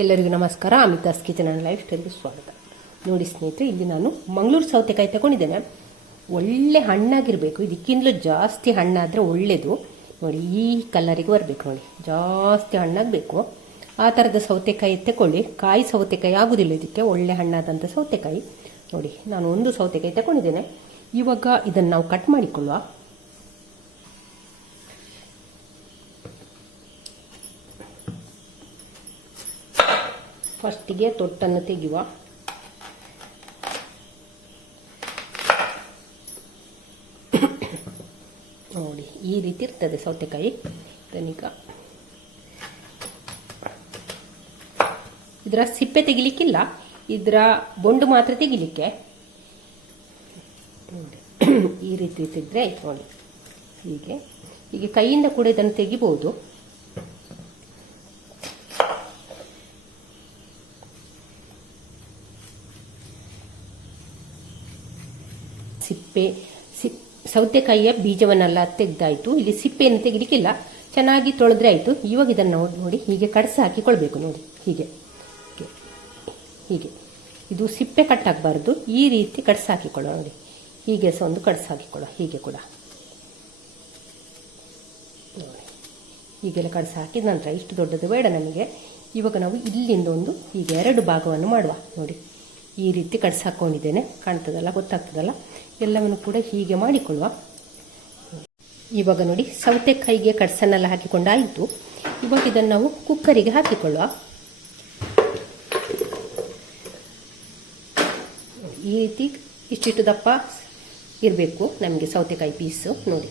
ಎಲ್ಲರಿಗೂ ನಮಸ್ಕಾರ. Amitha's kitchen and life ಸ್ಟೈಲ್ಗೆ ಸ್ವಾಗತ. ನೋಡಿ ಸ್ನೇಹಿತರೆ, ಇಲ್ಲಿ ನಾನು ಮಂಗಳೂರು ಸೌತೆಕಾಯಿ ತಗೊಂಡಿದ್ದೇನೆ. ಒಳ್ಳೆ ಹಣ್ಣಾಗಿರಬೇಕು, ಇದಕ್ಕಿಂತಲೂ ಜಾಸ್ತಿ ಹಣ್ಣಾದರೆ ಒಳ್ಳೆಯದು. ನೋಡಿ ಈ ಕಲರಿಗೆ ಬರಬೇಕು, ನೋಡಿ ಜಾಸ್ತಿ ಹಣ್ಣಾಗಬೇಕು. ಆ ಥರದ ಸೌತೆಕಾಯಿ ತಗೊಳ್ಳಿ. ಕಾಯಿ ಸೌತೆಕಾಯಿ ಆಗೋದಿಲ್ಲ ಇದಕ್ಕೆ, ಒಳ್ಳೆ ಹಣ್ಣಾದಂಥ ಸೌತೆಕಾಯಿ. ನೋಡಿ ನಾನು ಒಂದು ಸೌತೆಕಾಯಿ ತಗೊಂಡಿದ್ದೇನೆ. ಇವಾಗ ಇದನ್ನು ನಾವು ಕಟ್ ಮಾಡಿಕೊಳ್ಳುವ. ಫಸ್ಟಿಗೆ ತೊಟ್ಟನ್ನು ತೆಗೆಯುವ. ನೋಡಿ ಈ ರೀತಿ ಇರ್ತದೆ ಸೌತೆಕಾಯಿ. ಇದನ್ನೀಗ ಇದರ ಸಿಪ್ಪೆ ತೆಗಿಲಿಕ್ಕಿಲ್ಲ, ಇದರ ಬೊಂಡು ಮಾತ್ರ ತೆಗಿಲಿಕ್ಕೆ. ಈ ರೀತಿ ತೆಗೆದ್ರೆ ಆಯ್ತು. ನೋಡಿ ಹೀಗೆ ಕೈಯಿಂದ ಕೂಡ ಇದನ್ನು ತೆಗಿಬಹುದು. ಸೌತೆಕಾಯಿಯ ಬೀಜವನ್ನೆಲ್ಲ ತೆಗೆದಾಯ್ತು. ಇಲ್ಲಿ ಸಿಪ್ಪೆಯನ್ನು ತೆಗಿಲಿಕ್ಕಿಲ್ಲ, ಚೆನ್ನಾಗಿ ತೊಳೆದ್ರೆ ಆಯ್ತು. ಇವಾಗ ಇದನ್ನು ನೋಡಿ ಹೀಗೆ ಕಡಸ ಹಾಕಿಕೊಳ್ಬೇಕು. ನೋಡಿ ಹೀಗೆ ಇದು ಸಿಪ್ಪೆ ಕಟ್ಟಾಗಬಾರ್ದು, ಈ ರೀತಿ ಕಡಸ ಹಾಕಿಕೊಳ್ಳೋ. ನೋಡಿ ಹೀಗೆ ಸಹ ಒಂದು ಕಡಸ ಹಾಕಿಕೊಳ್ಳೋ. ಹೀಗೆ ಕೂಡ ನೋಡಿ ಹೀಗೆಲ್ಲ ಕಡಸ ಹಾಕಿದ ನಂತರ, ಇಷ್ಟು ದೊಡ್ಡದು ಬೇಡ ನಮಗೆ. ಇವಾಗ ನಾವು ಇಲ್ಲಿಂದ ಒಂದು ಹೀಗೆ 2 ಭಾಗವನ್ನು ಮಾಡುವ. ನೋಡಿ ಈ ರೀತಿ ಕಡಸ ಹಾಕೊಂಡಿದ್ದೇನೆ, ಕಾಣ್ತದಲ್ಲ, ಗೊತ್ತಾಗ್ತದಲ್ಲ. ಎಲ್ಲವನ್ನು ಕೂಡ ಹೀಗೆ ಮಾಡಿಕೊಳ್ಳುವ. ಇವಾಗ ನೋಡಿ ಸೌತೆಕಾಯಿಗೆ ಕಡಸನ್ನೆಲ್ಲ ಹಾಕಿಕೊಂಡಾಯಿತು. ಇವಾಗ ಇದನ್ನು ನಾವು ಕುಕ್ಕರಿಗೆ ಹಾಕಿಕೊಳ್ಳುವ. ಈ ರೀತಿ ಇಷ್ಟಿಟ್ಟು ದಪ್ಪ ಇರಬೇಕು ನಮಗೆ ಸೌತೆಕಾಯಿ ಪೀಸು. ನೋಡಿ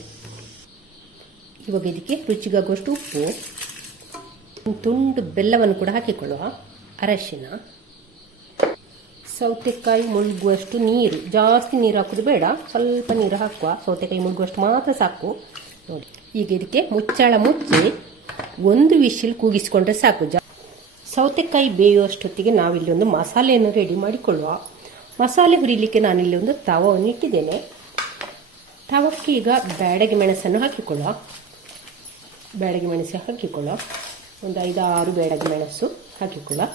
ಇವಾಗ ಇದಕ್ಕೆ ರುಚಿಗಾಗುವಷ್ಟು ಉಪ್ಪು, ತುಂಡು ಬೆಲ್ಲವನ್ನು ಕೂಡ ಹಾಕಿಕೊಳ್ಳುವ. ಅರಶಿನ, ಸೌತೆಕಾಯಿ ಮುಳುಗುವಷ್ಟು ನೀರು, ಜಾಸ್ತಿ ನೀರು ಹಾಕೋದು ಬೇಡ, ಸ್ವಲ್ಪ ನೀರು ಹಾಕುವ. ಸೌತೆಕಾಯಿ ಮುಳುಗುವಷ್ಟು ಮಾತ್ರ ಸಾಕು. ನೋಡಿ ಈಗ ಇದಕ್ಕೆ ಮುಚ್ಚಳ ಮುಚ್ಚಿ 1 ವಿಶಿಲ್ ಕೂಗಿಸಿಕೊಂಡ್ರೆ ಸಾಕು. ಸೌತೆಕಾಯಿ ಬೇಯುವಷ್ಟೊತ್ತಿಗೆ ನಾವಿಲ್ಲಿ ಒಂದು ಮಸಾಲೆಯನ್ನು ರೆಡಿ ಮಾಡಿಕೊಳ್ಳುವ. ಮಸಾಲೆ ಹುರಿಲಿಕ್ಕೆ ನಾನಿಲ್ಲಿ ಒಂದು ತವವನ್ನು ಇಟ್ಟಿದ್ದೇನೆ. ತವಕ್ಕೆ ಈಗ ಬ್ಯಾಡಗಿ ಮೆಣಸನ್ನು ಹಾಕಿಕೊಳ್ಳುವ. ಬ್ಯಾಡಗಿ ಮೆಣಸು ಹಾಕಿಕೊಳ್ಳುವ. ಒಂದು 5-6 ಬ್ಯಾಡಗಿ ಮೆಣಸು ಹಾಕಿಕೊಳ್ಳುವ.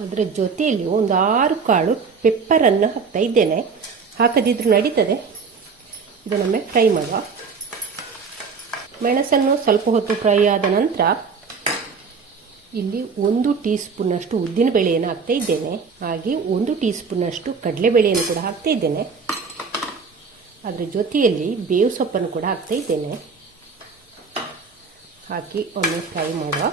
ಅದರ ಜೊತೆಯಲ್ಲಿ ಒಂದು 6 ಕಾಳು ಪೆಪ್ಪರನ್ನು ಹಾಕ್ತಾ ಇದ್ದೇನೆ. ಹಾಕದಿದ್ರೂ ನಡೀತದೆ. ಇದನ್ನೊಮ್ಮೆ ಫ್ರೈ ಮಾಡುವ. ಮೆಣಸನ್ನು ಸ್ವಲ್ಪ ಹೊತ್ತು ಫ್ರೈ ಆದ ನಂತರ ಇಲ್ಲಿ 1 ಟೀ ಸ್ಪೂನ್ನಷ್ಟು ಉದ್ದಿನ ಬೇಳೆಯನ್ನು ಹಾಕ್ತಾ ಇದ್ದೇನೆ. ಹಾಗೆ 1 ಟೀ ಸ್ಪೂನ್ನಷ್ಟು ಕಡಲೆಬೇಳೆಯನ್ನು ಕೂಡ ಹಾಕ್ತಾ ಇದ್ದೇನೆ. ಅದರ ಜೊತೆಯಲ್ಲಿ ಬೇವು ಸೊಪ್ಪನ್ನು ಕೂಡ ಹಾಕ್ತಾ ಇದ್ದೇನೆ. ಹಾಕಿ ಒಮ್ಮೆ ಫ್ರೈ ಮಾಡುವ.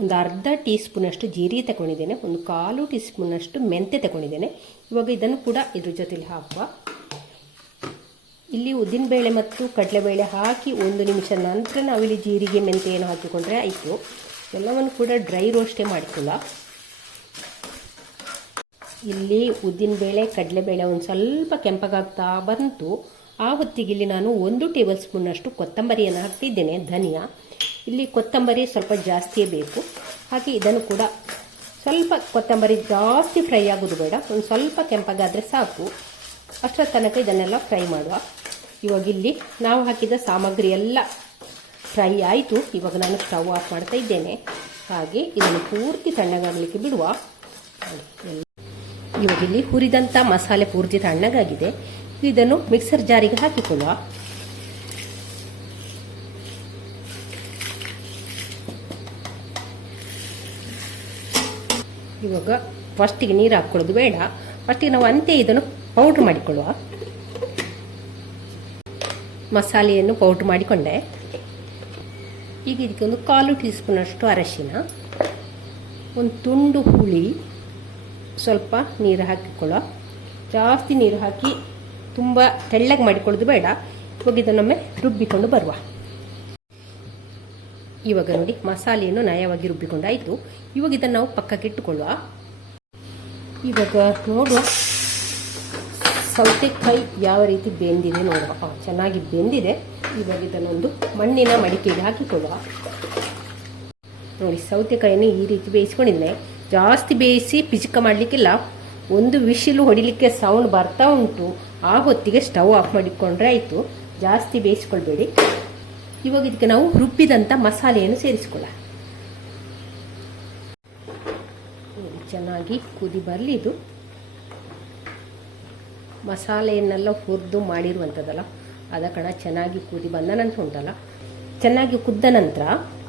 ಒಂದು ಅರ್ಧ ಟೀ ಸ್ಪೂನಷ್ಟು ಜೀರಿಗೆ ತಗೊಂಡಿದ್ದೇನೆ. ಒಂದು 1/4 ಟೀ ಸ್ಪೂನಷ್ಟು ಮೆಂತೆ ತಗೊಂಡಿದ್ದೇನೆ. ಇವಾಗ ಇದನ್ನು ಕೂಡ ಇದ್ರ ಜೊತೆಲಿ ಹಾಕುವ. ಇಲ್ಲಿ ಉದ್ದಿನಬೇಳೆ ಮತ್ತು ಕಡಲೆಬೇಳೆ ಹಾಕಿ 1 ನಿಮಿಷ ನಂತರ ನಾವಿಲ್ಲಿ ಜೀರಿಗೆ ಮೆಂತೆಯನ್ನು ಹಾಕಿಕೊಂಡ್ರೆ ಆಯಿತು. ಎಲ್ಲವನ್ನು ಕೂಡ ಡ್ರೈ ರೋಸ್ಟೇ ಮಾಡಿಕೊಳ್ಳ. ಇಲ್ಲಿ ಉದ್ದಿನಬೇಳೆ ಕಡಲೆಬೇಳೆ ಒಂದು ಸ್ವಲ್ಪ ಕೆಂಪಗಾಗ್ತಾ ಬಂತು. ಆ ಹೊತ್ತಿಗೆ ಇಲ್ಲಿ ನಾನು 1 ಟೇಬಲ್ ಸ್ಪೂನಷ್ಟು ಕೊತ್ತಂಬರಿಯನ್ನು ಹಾಕ್ತಿದ್ದೇನೆ. ಧನಿಯಾ, ಇಲ್ಲಿ ಕೊತ್ತಂಬರಿ ಸ್ವಲ್ಪ ಜಾಸ್ತಿಯೇ ಬೇಕು. ಹಾಗೆ ಇದನ್ನು ಕೂಡ ಸ್ವಲ್ಪ, ಕೊತ್ತಂಬರಿ ಜಾಸ್ತಿ ಫ್ರೈ ಆಗೋದು ಬೇಡ, ಒಂದು ಸ್ವಲ್ಪ ಕೆಂಪಗಾದರೆ ಸಾಕು. ಅಷ್ಟರ ತನಕ ಇದನ್ನೆಲ್ಲ ಫ್ರೈ ಮಾಡುವ. ಇವಾಗ ಇಲ್ಲಿ ನಾವು ಹಾಕಿದ ಸಾಮಗ್ರಿ ಎಲ್ಲ ಫ್ರೈ ಆಯಿತು. ಇವಾಗ ನಾನು ಸ್ಟವ್ ಆಫ್ ಮಾಡ್ತಾ ಇದ್ದೇನೆ. ಹಾಗೆ ಇದನ್ನು ಪೂರ್ತಿ ತಣ್ಣಗಾಗಲಿಕ್ಕೆ ಬಿಡುವ. ಇವಾಗ ಇಲ್ಲಿ ಹುರಿದಂಥ ಮಸಾಲೆ ಪೂರ್ತಿ ತಣ್ಣಗಾಗಿದೆ. ಇದನ್ನು ಮಿಕ್ಸರ್ ಜಾರಿಗೆ ಹಾಕಿಕೊಳ್ಳುವ. ಇವಾಗ ಫಸ್ಟಿಗೆ ನೀರು ಹಾಕ್ಕೊಳ್ಳೋದು ಬೇಡ. ಫಸ್ಟಿಗೆ ನಾವು ಅಂತೆ ಇದನ್ನು ಪೌಡ್ರ್ ಮಾಡಿಕೊಳ್ಳುವ. ಮಸಾಲೆಯನ್ನು ಪೌಡ್ರ್ ಮಾಡಿಕೊಂಡೆ. ಈಗ ಇದಕ್ಕೆ ಒಂದು 1/4 ಟೀ ಸ್ಪೂನಷ್ಟು ಅರಶಿನ, ಒಂದು ತುಂಡು ಹುಳಿ, ಸ್ವಲ್ಪ ನೀರು ಹಾಕಿಕೊಳ್ಳುವ. ಜಾಸ್ತಿ ನೀರು ಹಾಕಿ ತುಂಬ ತೆಳ್ಳಗೆ ಮಾಡಿಕೊಳ್ಳೋದು ಬೇಡ. ಇವಾಗ ಇದನ್ನೊಮ್ಮೆ ರುಬ್ಬಿಕೊಂಡು ಬರುವ. ಇವಾಗ ನೋಡಿ ಮಸಾಲೆಯನ್ನು ನಯವಾಗಿ ರುಬ್ಬಿಕೊಂಡಾಯಿತು. ಇವಾಗ ಇದನ್ನು ನಾವು ಪಕ್ಕಕ್ಕೆ ಇಟ್ಟುಕೊಳ್ಳುವ. ಇವಾಗ ನೋಡುವ ಸೌತೆಕಾಯಿ ಯಾವ ರೀತಿ ಬೆಂದಿದೆ ನೋಡುವ. ಚೆನ್ನಾಗಿ ಬೆಂದಿದೆ. ಇವಾಗ ಇದನ್ನೊಂದು ಮಣ್ಣಿನ ಮಡಿಕೆಗೆ ಹಾಕಿಕೊಳ್ಳುವ. ನೋಡಿ ಸೌತೆಕಾಯಿಯನ್ನು ಈ ರೀತಿ ಬೇಯಿಸ್ಕೊಂಡಿದ್ದೇನೆ. ಜಾಸ್ತಿ ಬೇಯಿಸಿ ಪಿಚಕ ಮಾಡಲಿಕ್ಕಿಲ್ಲ. 1 ವಿಶಿಲು ಹೊಡಿಲಿಕ್ಕೆ ಸೌಂಡ್ ಬರ್ತಾ ಉಂಟು. ಆ ಹೊತ್ತಿಗೆ ಸ್ಟವ್ ಆಫ್ ಮಾಡಿಕೊಂಡ್ರೆ ಆಯಿತು. ಜಾಸ್ತಿ ಬೇಯಿಸ್ಕೊಳ್ಬೇಡಿ. ಇವಾಗ ಇದಕ್ಕೆ ನಾವು ರುಬ್ಬಿದಂಥ ಮಸಾಲೆಯನ್ನು ಸೇರಿಸ್ಕೊಳ್ಳ. ಚೆನ್ನಾಗಿ ಕುದಿ ಬರಲಿ. ಇದು ಮಸಾಲೆಯನ್ನೆಲ್ಲ ಹುರಿದು ಮಾಡಿರುವಂಥದ್ದಲ್ಲ, ಅದ ಕಣ ಚೆನ್ನಾಗಿ ಕುದಿ ಬಂದ ನಂತರ ಉಂಟಲ್ಲ, ಚೆನ್ನಾಗಿ ಕುದ್ದ ನಂತರ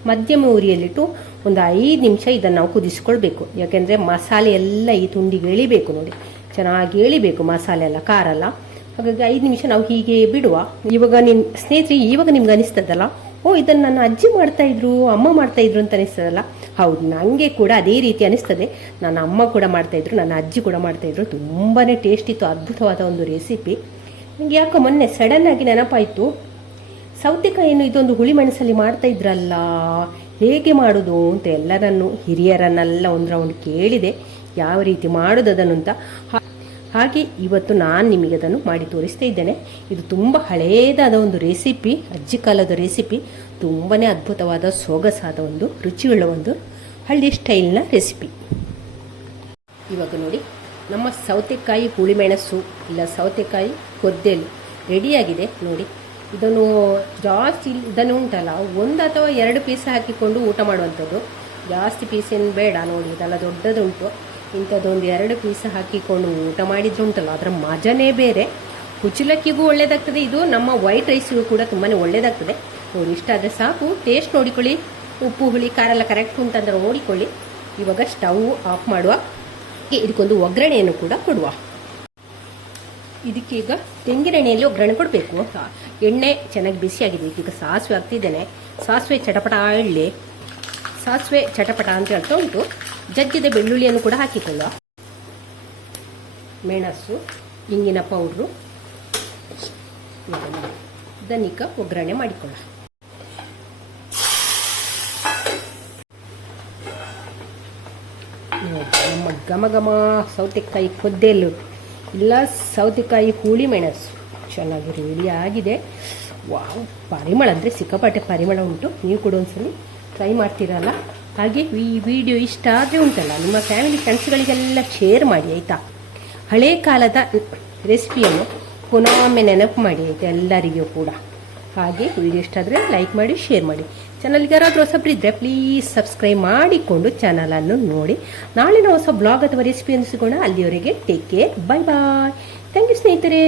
ಮಧ್ಯಮ ಉರಿಯಲ್ಲಿಟ್ಟು ಒಂದು 5 ನಿಮಿಷ ಇದನ್ನು ನಾವು ಕುದಿಸ್ಕೊಳ್ಬೇಕು. ಯಾಕೆಂದರೆ ಮಸಾಲೆ ಎಲ್ಲ ಈ ತುಂಡಿಗೆ ಎಳಿಬೇಕು. ನೋಡಿ, ಚೆನ್ನಾಗಿ ಎಳಿಬೇಕು ಮಸಾಲೆ ಎಲ್ಲ, ಖಾರ ಎಲ್ಲ. ಹಾಗಾಗಿ 5 ನಿಮಿಷ ನಾವು ಹೀಗೆ ಬಿಡುವ. ಇವಾಗ ನಿಮ್ಮ ಸ್ನೇಹಿತರೆ, ಇವಾಗ ನಿಮ್ಗೆ ಅನಿಸ್ತದಲ್ಲ, ಓ ಇದನ್ನು ನನ್ನ ಅಜ್ಜಿ ಮಾಡ್ತಾಯಿದ್ರು, ಅಮ್ಮ ಮಾಡ್ತಾಯಿದ್ರು ಅಂತ ಅನಿಸ್ತದಲ್ಲ. ಹೌದು, ನನಗೆ ಕೂಡ ಅದೇ ರೀತಿ ಅನಿಸ್ತದೆ. ನನ್ನ ಅಮ್ಮ ಕೂಡ ಮಾಡ್ತಾಯಿದ್ರು, ನನ್ನ ಅಜ್ಜಿ ಕೂಡ ಮಾಡ್ತಾಯಿದ್ರು. ತುಂಬಾ ಟೇಸ್ಟ್ ಇತ್ತು, ಅದ್ಭುತವಾದ ಒಂದು ರೆಸಿಪಿ. ನನಗೆ ಯಾಕೋ ಮೊನ್ನೆ ಸಡನ್ನಾಗಿ ನೆನಪಾಯಿತು, ಸೌತೆಕಾಯಿಯನ್ನು ಇದೊಂದು ಹುಳಿ ಮೆಣಸಲ್ಲಿ ಮಾಡ್ತಾಯಿದ್ರಲ್ಲ, ಹೇಗೆ ಮಾಡೋದು ಅಂತ ಎಲ್ಲರನ್ನು ಹಿರಿಯರನ್ನೆಲ್ಲ ಒಂದು ರೌಂಡ್ ಕೇಳಿದೆ, ಯಾವ ರೀತಿ ಮಾಡೋದು ಅದನ್ನು ಅಂತ. ಹಾಗೆ ಇವತ್ತು ನಾನು ನಿಮಗೆ ಅದನ್ನು ಮಾಡಿ ತೋರಿಸ್ತಾ ಇದ್ದೇನೆ. ಇದು ತುಂಬ ಹಳೇದಾದ ಒಂದು ರೆಸಿಪಿ, ಅಜ್ಜಿ ಕಾಲದ ರೆಸಿಪಿ. ತುಂಬಾ ಅದ್ಭುತವಾದ ಸೊಗಸಾದ ಒಂದು ರುಚಿಯುಳ್ಳ ಒಂದು ಹಳ್ಳಿ ಸ್ಟೈಲ್ನ ರೆಸಿಪಿ. ಇವಾಗ ನೋಡಿ, ನಮ್ಮ ಸೌತೆಕಾಯಿ ಹುಳಿಮೆಣಸು ಇಲ್ಲ ಸೌತೆಕಾಯಿ ಕೊದ್ದೆಲು ರೆಡಿಯಾಗಿದೆ. ನೋಡಿ, ಇದನ್ನು ಜಾಸ್ತಿ ಇದನ್ನು ಉಂಟಲ್ಲ, 1 ಅಥವಾ 2 ಪೀಸ್ ಹಾಕಿಕೊಂಡು ಊಟ ಮಾಡುವಂಥದ್ದು. ಜಾಸ್ತಿ ಪೀಸೇನು ಬೇಡ. ನೋಡಿ, ಇದೆಲ್ಲ ದೊಡ್ಡದುಂಟು. ಇಂಥದ್ದೊಂದು 2 ಪೀಸ್ ಹಾಕಿಕೊಂಡು ಊಟ ಮಾಡಿದ್ರೆ ಉಂಟಲ್ಲ, ಅದರ ಮಜನೇ ಬೇರೆ. ಕುಚ್ಚಲಕ್ಕಿಗೂ ಒಳ್ಳೇದಾಗ್ತದೆ, ಇದು ನಮ್ಮ ವೈಟ್ ರೈಸ್ಗೂ ಕೂಡ ತುಂಬಾ ಒಳ್ಳೇದಾಗ್ತದೆ. ನೋಡಿ, ಇಷ್ಟ ಆದರೆ ಸಾಕು. ಟೇಸ್ಟ್ ನೋಡಿಕೊಳ್ಳಿ, ಉಪ್ಪು ಹುಳಿ ಖಾರ ಎಲ್ಲ ಕರೆಕ್ಟ್ ಉಂಟಂದ್ರೆ ನೋಡಿಕೊಳ್ಳಿ. ಇವಾಗ ಸ್ಟವ್ ಆಫ್ ಮಾಡುವ. ಇದಕ್ಕೊಂದು ಒಗ್ಗರಣೆಯನ್ನು ಕೂಡ ಕೊಡುವ. ಇದಕ್ಕೆ ಈಗ ತೆಂಗಿನ ಎಣ್ಣೆಯಲ್ಲಿ ಒಗ್ಗರಣೆ ಕೊಡಬೇಕು. ಎಣ್ಣೆ ಚೆನ್ನಾಗಿ ಬಿಸಿಯಾಗಿದೆ. ಈಗ ಸಾಸಿವೆ ಹಾಕ್ತಿದ್ದೇನೆ. ಸಾಸಿವೆ ಚಟಪಟ ಎಳ್ಳೆ, ಸಾಸಿವೆ ಚಟಪಟ ಅಂತ ಹೇಳ್ತಾ ಉಂಟು. ಜಜ್ಜಿದ ಬೆಳ್ಳುಳ್ಳಿಯನ್ನು ಕೂಡ ಹಾಕಿಕೊಳ್ಳುವ. ಮೆಣಸು, ಇಂಗಿನ ಪೌಡ್ರು, ಇದನ್ನೀಗ ಒಗ್ಗರಣೆ ಮಾಡಿಕೊಳ್ಳ. ನಮ್ಮ ಘಮ ಘಮ ಸೌತೆಕಾಯಿ ಕೊದ್ದೆಲು ಇಲ್ಲ ಸೌತೆಕಾಯಿ ಹುಳಿ ಮೆಣಸು ಚೆನ್ನಾಗಿ ರೆಡಿ ಆಗಿದೆ. ವಾವ್, ಪರಿಮಳ ಅಂದರೆ ಸಿಕ್ಕಾಪಟ್ಟೆ ಪರಿಮಳ ಉಂಟು. ನೀವು ಕೂಡ ಒಂದ್ಸಲಿ ಟ್ರೈ ಮಾಡ್ತೀರಲ್ಲ. ಹಾಗೆ ಈ ವಿಡಿಯೋ ಇಷ್ಟ ಆದರೆ ಉಂಟಲ್ಲ, ನಿಮ್ಮ ಫ್ಯಾಮಿಲಿ ಫ್ರೆಂಡ್ಸ್ಗಳಿಗೆಲ್ಲ ಶೇರ್ ಮಾಡಿ ಆಯಿತಾ. ಹಳೇ ಕಾಲದ ರೆಸಿಪಿಯನ್ನು ಪುನೊಮ್ಮೆ ನೆನಪು ಮಾಡಿ ಆಯಿತಾ ಎಲ್ಲರಿಗೂ ಕೂಡ. ಹಾಗೆ ವಿಡಿಯೋ ಇಷ್ಟ ಆದರೆ ಲೈಕ್ ಮಾಡಿ, ಶೇರ್ ಮಾಡಿ. ಚಾನಲ್ಗೆ ಯಾರಾದರೂ ಹೊಸಬ್ರು ಇದ್ದರೆ ಪ್ಲೀಸ್ ಸಬ್ಸ್ಕ್ರೈಬ್ ಮಾಡಿಕೊಂಡು ಚಾನಲನ್ನು ನೋಡಿ. ನಾಳಿನ ಹೊಸ ಬ್ಲಾಗ್ ಅಥವಾ ರೆಸಿಪಿಯನ್ನು ಸಿಗೋಣ. ಅಲ್ಲಿಯವರೆಗೆ take care, bye bye. Thank you ಸ್ನೇಹಿತರೆ.